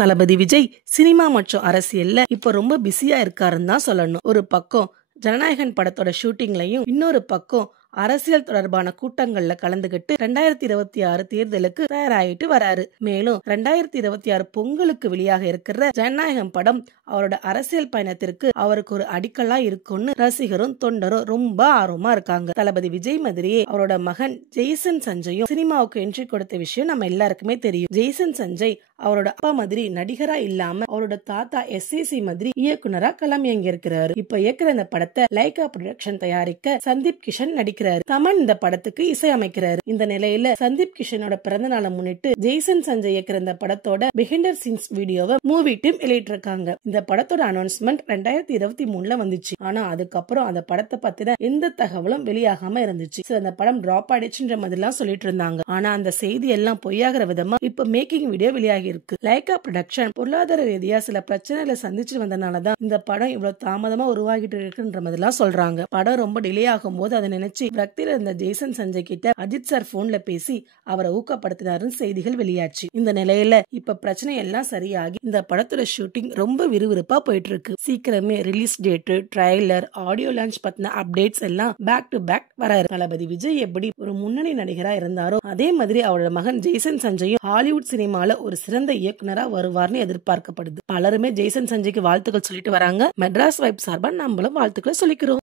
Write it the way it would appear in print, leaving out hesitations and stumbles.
தளபதி Vijay cinema மற்றும் அரசியல்ல இப்ப ரொம்ப பிஸியா இருக்காருன்னு தான் சொல்லணும். ஒரு பக்கம் ஜனநாயகன் படத்தோட ஷூட்டிங்லயும், இன்னொரு பக்கம் அரசியல் தொடர்பான கூட்டங்கள்ல கலந்துகிட்டு 2026 தேர்தலுக்கு தயாராகிட்டு வராரு. மேலும் 2026 பொங்கலுக்கு வெளியாக இருக்கிற ஜனநாயகம் படம் அவரோட அரசியல் பயணத்திற்கு அவருக்கு ஒரு அடிக்கலா இருக்கும்னு ரசிகரும் தொண்டரும் ரொம்ப ஆர்வமா இருக்காங்க. தளபதி விஜய் மாதிரியே அவரோட மகன் ஜெய்சன் சஞ்சயும் சினிமாவுக்கு என்ட்ரி கொடுத்த விஷயம் நம்ம எல்லாருக்குமே தெரியும். ஜெய்சன் சஞ்சய் அவரோட அப்பா மாதிரி நடிகரா இல்லாம அவரோட தாத்தா SAC மாதிரி இயக்குனரா களம் இயங்கி இருக்கிறாரு. இப்ப இயக்குற இந்த படத்தை லைகா புரொடக்ஷன் தயாரிக்க சந்தீப் கிஷன் நடிக்கிறாரு. தமன் இந்த படத்துக்கு இசையமைக்கிறாரு. இந்த நிலையில சந்தீப் கிஷனோட பிறந்த நாளை முன்னிட்டு ஜெய்சன் சஞ்சய் இயக்குற இந்த படத்தோட பிஹைண்ட் சீன்ஸ் வீடியோவை மூவி டீம் வெளியிட்டிருக்காங்க. இந்த படத்தோட அனௌன்ஸ்மெண்ட் 2023ல வந்துச்சு. ஆனா அதுக்கப்புறம் அந்த படத்தை பத்தின எந்த தகவலும் வெளியாகாம இருந்துச்சு. அந்த படம் டிராப் ஆயிடுச்சுன்ற மாதிரி எல்லாம் சொல்லிட்டு இருந்தாங்க. ஆனா அந்த செய்தி எல்லாம் பொய்யாகிற விதமா இப்ப மேக்கிங் வீடியோ வெளியாகி இருக்கு. லைகா புரொடக்ஷன் பொருளாதார ரீதியா சில பிரச்சனைகளை சந்திச்சு வந்தனாலதான் இந்த படம் இவ்வளவு தாமதமா உருவாகிட்டு இருக்குன்ற மாதிரி எல்லாம் சொல்றாங்க. படம் ரொம்ப டிலே ஆகும் போது அதை நினைச்சு விரக்தியில இருந்த ஜெய்சன் சஞ்சய் கிட்ட அஜித் சார் போன்ல பேசி அவரை ஊக்கப்படுத்தினாருன்னு செய்திகள் வெளியாச்சு. இந்த நிலையில இப்ப பிரச்சனை எல்லாம் சரியாகி இந்த படத்தோட ஷூட்டிங் ரொம்ப விறுவிறுப்பா போயிட்டு இருக்கு. சீக்கிரமே release date, trailer, audio launch பத்தின அப்டேட்ஸ் எல்லாம் பேக் டு பேக் வராரு. தளபதி விஜய் எப்படி ஒரு முன்னணி நடிகரா இருந்தாரோ அதே மாதிரி அவரோட மகன் ஜெய்சன் சஞ்சயும் ஹாலிவுட் சினிமால ஒரு சிறந்த இயக்குனரா வருவார்னு எதிர்பார்க்கப்படுது. பலருமே ஜெய்சன் சஞ்சய்க்கு வாழ்த்துக்கள் சொல்லிட்டு வராங்க. மெட்ராஸ் வைப் சார்பா நம்மளும் வாழ்த்துக்களை சொல்லிக்கிறோம்.